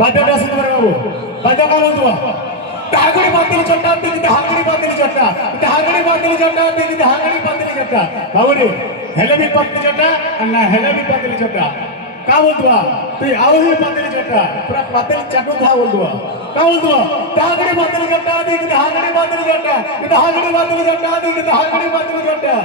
বাজাটা শুনতে পারে বাবু বাজা কাম তোমা হাগড়ি বাতিল চট্টা দিতে হাগড়ি বাতিল চট্টা হাগড়ি বাতিল চট্টা দিতে হাগড়ি বাতিল চট্টা বাবু রে হেলে भी बातिल चट्टा ना हेले भी बातिल चट्टा का बोलतुआ तू आओ ही बातिल चट्टा पूरा बातिल चट्टू था बोलतुआ का बोलतुआ हागड़ी बातिल चट्टा दिते हागड़ी बातिल चट्टा हागड़ी बातिल चट्टा दिते हागड़ी बातिल चट्टा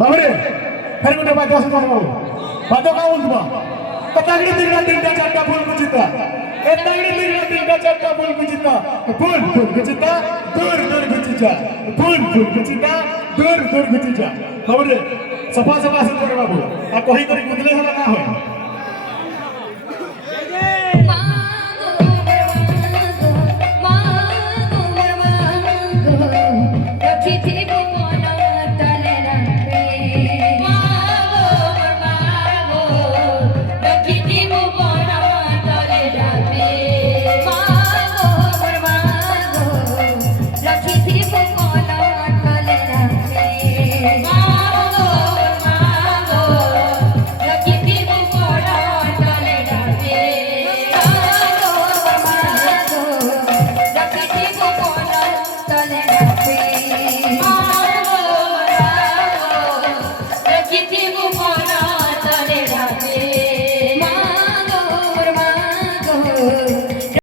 बाबरे फिर गोटे बात आस बाबू बात का बोलबा कतागड़ी तिगड़ा तीनटा चारटा फूल कुचिता कतागड़ी तिगड़ा तीनटा चारटा फूल कुचिता फूल फूल कुचिता दूर दूर कुचिता फूल फूल कुचिता दूर दूर कुचिता बाबरे সফা সফা আসুন বড় বাবু আর কহি করে বুঝলে হলে না হয়